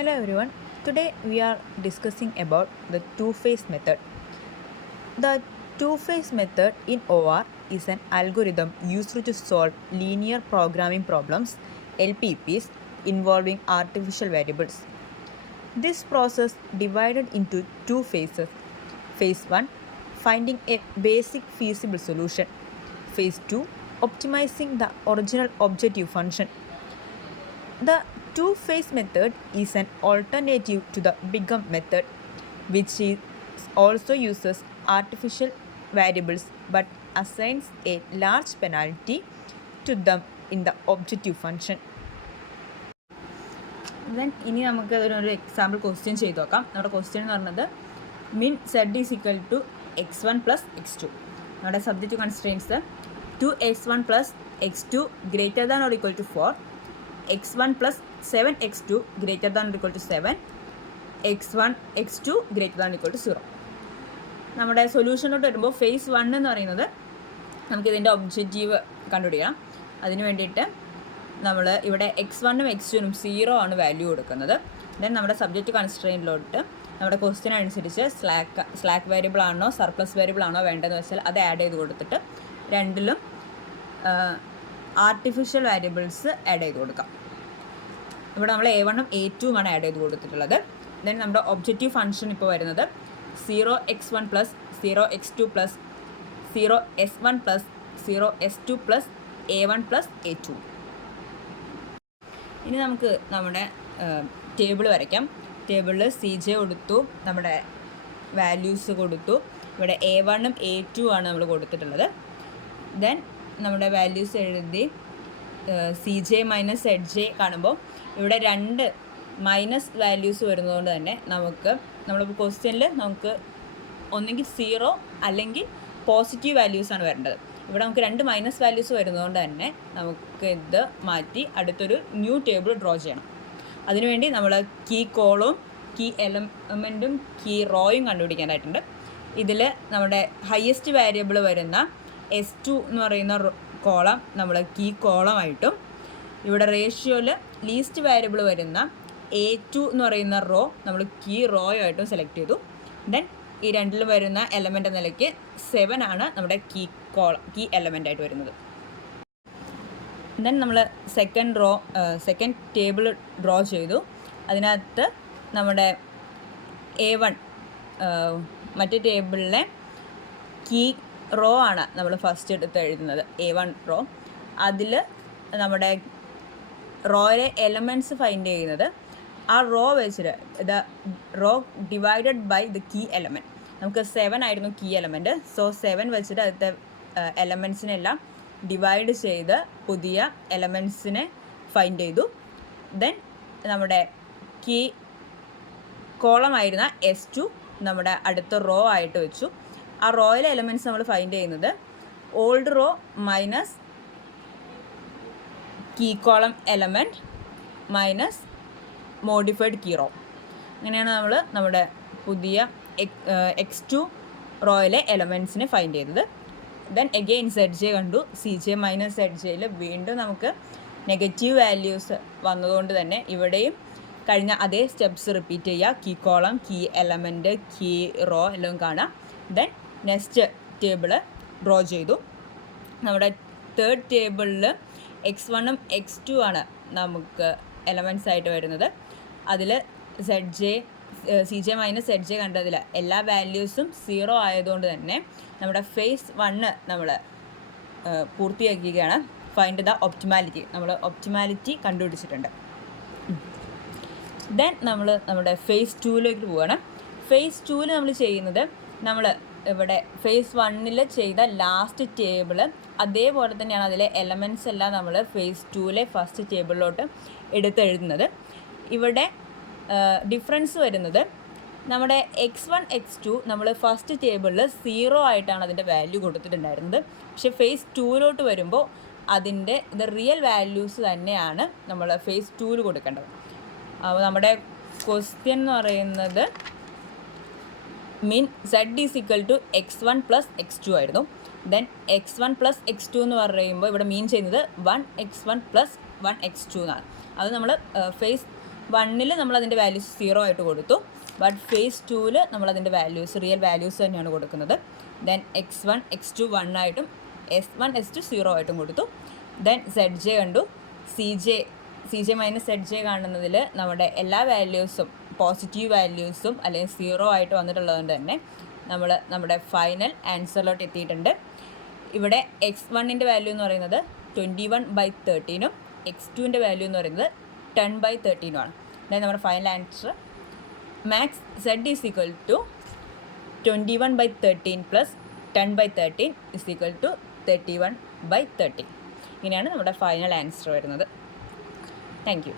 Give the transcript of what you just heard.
Hello everyone. Today we are discussing about the two-phase method. The two-phase method in OR is an algorithm used to solve linear programming problems (LPPs) involving artificial variables. This process divided into two phases. Phase 1, finding a basic feasible solution. Phase 2, optimizing the original objective function. The two-phase method is an alternative to the BIGAM method, which also uses artificial variables but assigns a large penalty to them in the objective function. Then ഇനി നമുക്ക് ഒരു example question ചെയ്ത് നോക്കാം. നമ്മുടെ question എന്ന് പറയുന്നത് min z is equal to x1 plus x2. നമ്മുടെ subject constraints 2x1 plus x2 greater than or equal to 4, x1 plus 7x2 greater than or equal to 7, x2 greater than or equal to 0. നമ്മുടെ സൊല്യൂഷനിലോട്ട് വരുമ്പോൾ face 1 എന്ന് പറയുന്നത് നമുക്കിതിൻ്റെ objective കണ്ടുപിടിക്കണം. അതിന് വേണ്ടിയിട്ട് നമ്മൾ ഇവിടെ x1ഉം x2നും 0 ആണ് വാല്യൂ കൊടുക്കുന്നത്. ദെൻ നമ്മുടെ സബ്ജക്റ്റ് കൺസ്ട്രെയിനിലോട്ട് നമ്മുടെ ക്വസ്റ്റ്യൻ അനുസരിച്ച് സ്ലാക്ക് വേരിയബിൾ ആണോ സർപ്ലസ് വേരിയബിൾ ആണോ വേണ്ടതെന്ന് വെച്ചാൽ അത് ആഡ് ചെയ്ത് കൊടുത്തിട്ട് രണ്ടിലും ആർട്ടിഫിഷ്യൽ വേരിയബിൾസ് ആഡ് ചെയ്ത് കൊടുക്കാം. ഇവിടെ നമ്മൾ A1ഉം A2ഉം ആണ് ആഡ് ചെയ്ത് കൊടുത്തിട്ടുള്ളത്. ദെൻ നമ്മുടെ ഒബ്ജക്റ്റീവ് ഫംഗ്ഷൻ ഇപ്പോൾ വരുന്നത് 0x1 plus 0x2 plus 0s1 plus 0s2 plus A1 plus A2. ഇനി നമുക്ക് നമ്മുടെ ടേബിൾ വരയ്ക്കാം. ടേബിളിൽ CJ കൊടുത്തു, നമ്മുടെ വാല്യൂസ് കൊടുത്തു. ഇവിടെ A1ഉം A2 ആണ് നമ്മൾ കൊടുത്തിട്ടുള്ളത്. ദെൻ നമ്മുടെ വാല്യൂസ് എഴുതി CJ മൈനസ് ZJ കാണുമ്പോൾ ഇവിടെ രണ്ട് മൈനസ് വാല്യൂസ് വരുന്നതുകൊണ്ട് തന്നെ നമ്മളിപ്പോൾ ക്വസ്റ്റ്യനിൽ നമുക്ക് ഒന്നെങ്കിൽ 0 അല്ലെങ്കിൽ പോസിറ്റീവ് വാല്യൂസാണ് വരേണ്ടത്. ഇവിടെ നമുക്ക് രണ്ട് മൈനസ് വാല്യൂസ് വരുന്നതുകൊണ്ട് തന്നെ നമുക്ക് ഇത് മാറ്റി അടുത്തൊരു ന്യൂ ടേബിൾ ഡ്രോ ചെയ്യണം. അതിനുവേണ്ടി നമ്മൾ കീ കോളും കീ എലമെൻറ്റും കീ റോയും കണ്ടുപിടിക്കാനായിട്ടുണ്ട്. ഇതിൽ നമ്മുടെ ഹയസ്റ്റ് വാരിയബിൾ വരുന്ന S2 എന്ന് പറയുന്ന കോളം നമ്മൾ കീ കോളമായിട്ടും ഇവിടെ റേഷ്യോയിൽ ലീസ്റ്റ് വാരിയബിൾ വരുന്ന A2 എന്ന് പറയുന്ന റോ നമ്മൾ കീ റോയായിട്ടും സെലക്ട് ചെയ്തു. ദെൻ ഈ രണ്ടിലും വരുന്ന എലമെൻ്റ് എന്ന നിലയ്ക്ക് 7 ആണ് നമ്മുടെ കീ എലമെൻ്റായിട്ട് വരുന്നത്. ദെൻ നമ്മൾ സെക്കൻഡ് ടേബിൾ ഡ്രോ ചെയ്തു. അതിനകത്ത് നമ്മുടെ A1 മറ്റേ ടേബിളിലെ കീ റോ ആണ് നമ്മൾ ഫസ്റ്റ് എടുത്ത് എഴുതുന്നത്, A1 റോ. അതിൽ നമ്മുടെ റോയിലെ എലമെൻറ്റ്സ് ഫൈൻഡ് ചെയ്യുന്നത് ആ റോ വെച്ചിട്ട് the row divided by the key element. നമുക്ക് 7 ആയിരുന്നു കീ എലമെൻറ്റ്. സോ 7 വെച്ചിട്ട് അടുത്ത എലമെൻറ്റ്സിനെല്ലാം ഡിവൈഡ് ചെയ്ത് പുതിയ എലമെൻറ്റ്സിനെ ഫൈൻഡ് ചെയ്തു. ദെൻ നമ്മുടെ കീ കോളമായിരുന്ന S2 നമ്മുടെ അടുത്ത റോ ആയിട്ട് വെച്ചു. ആ റോയിലെ എലമെൻറ്റ്സ് നമ്മൾ ഫൈൻഡ് ചെയ്യുന്നത് old row minus key column element minus modified key row. അങ്ങനെയാണ് നമ്മൾ നമ്മുടെ പുതിയ x2 റോയിലെ എലമെൻറ്റ്സിനെ ഫൈൻഡ് ചെയ്തത്. ദെൻ എഗെയിൻ ZJ കണ്ടു. CJ മൈനസ് ZJയിൽ വീണ്ടും നമുക്ക് നെഗറ്റീവ് വാല്യൂസ് വന്നതുകൊണ്ട് തന്നെ ഇവിടെയും കഴിഞ്ഞ അതേ സ്റ്റെപ്സ് റിപ്പീറ്റ് ചെയ്യുക. Key column, key element, key row എല്ലാം കാണാം. ദെൻ നെക്സ്റ്റ് ടേബിൾ ഡ്രോ ചെയ്തു. നമ്മുടെ തേർഡ് ടേബിളിൽ x1ഉം x2 ആണ് നമുക്ക് എലമെൻറ്റ്സ് ആയിട്ട് വരുന്നത്. അതിൽ CJ മൈനസ് ZJ കണ്ടതിൽ എല്ലാ വാല്യൂസും 0 ആയതുകൊണ്ട് തന്നെ നമ്മുടെ ഫേസ് 1 നമ്മൾ പൂർത്തിയാക്കുകയാണ്. Find the optimality. നമ്മൾ ഒപ്റ്റിമാലിറ്റി കണ്ടുപിടിച്ചിട്ടുണ്ട്. ദെൻ നമ്മൾ നമ്മുടെ ഫേസ് 2ലേക്ക് പോവുകയാണ്. ഫേസ് 2ൽ നമ്മൾ ചെയ്യുന്നത് നമ്മൾ ഇവിടെ ഫേസ് 1ൽ ചെയ്ത ലാസ്റ്റ് ടേബിൾ അതേപോലെ തന്നെയാണ് അതിലെ എലമെൻറ്റ്സ് എല്ലാം നമ്മൾ ഫേസ് 2ലെ ഫസ്റ്റ് ടേബിളിലോട്ട് എടുത്തെഴുതുന്നത്. ഇവിടെ ഡിഫറൻസ് വരുന്നത് നമ്മുടെ x1 x2 നമ്മൾ ഫസ്റ്റ് ടേബിളിൽ 0 ആയിട്ടാണ് അതിൻ്റെ വാല്യൂ കൊടുത്തിട്ടുണ്ടായിരുന്നത്. പക്ഷേ ഫേസ് 2ലോട്ട് വരുമ്പോൾ അതിൻ്റെ റിയൽ വാല്യൂസ് തന്നെയാണ് നമ്മൾ ഫേസ് 2ൽ കൊടുക്കേണ്ടത്. അപ്പോൾ നമ്മുടെ ക്വസ്റ്റ്യൻ എന്ന് പറയുന്നത് min z is equal to x1 plus x2 ആയിരുന്നു. ദെൻ x1 പ്ലസ് x2 എന്ന് പറയുമ്പോൾ ഇവിടെ മീൻ ചെയ്യുന്നത് 1x1 പ്ലസ് 1x2 എന്നാണ്. അത് നമ്മൾ ഫേസ് 1-ൽ നമ്മളതിൻ്റെ വാല്യൂസ് 0 ആയിട്ട് കൊടുത്തു. ബട്ട് ഫേസ് 2-ൽ നമ്മളതിൻ്റെ വാല്യൂസ് റിയൽ വാല്യൂസ് തന്നെയാണ് കൊടുക്കുന്നത്. ദെൻ x1 x2 1 ആയിട്ടും s1 s2 0 ആയിട്ടും കൊടുത്തു. ദെൻ ZJ കണ്ടു. CJ മൈനസ് ZJ കാണുന്നതിൽ നമ്മുടെ എല്ലാ വാല്യൂസും പോസിറ്റീവ് വാല്യൂസും അല്ലെങ്കിൽ 0 ആയിട്ട് വന്നിട്ടുള്ളതുകൊണ്ട് തന്നെ നമ്മൾ നമ്മുടെ ഫൈനൽ ആൻസറിലോട്ട് എത്തിയിട്ടുണ്ട്. ഇവിടെ x1-ൻ്റെ വാല്യൂ എന്ന് പറയുന്നത് 21/13-ഉം x2-ൻ്റെ വാല്യൂ എന്ന് പറയുന്നത് 10/13-ഉമാണ്. അതായത് നമ്മുടെ final answer max Z is equal to 21/13 plus 10/13 is equal to 31/13. ഇങ്ങനെയാണ് നമ്മുടെ ഫൈനൽ ആൻസർ വരുന്നത്. Thank U.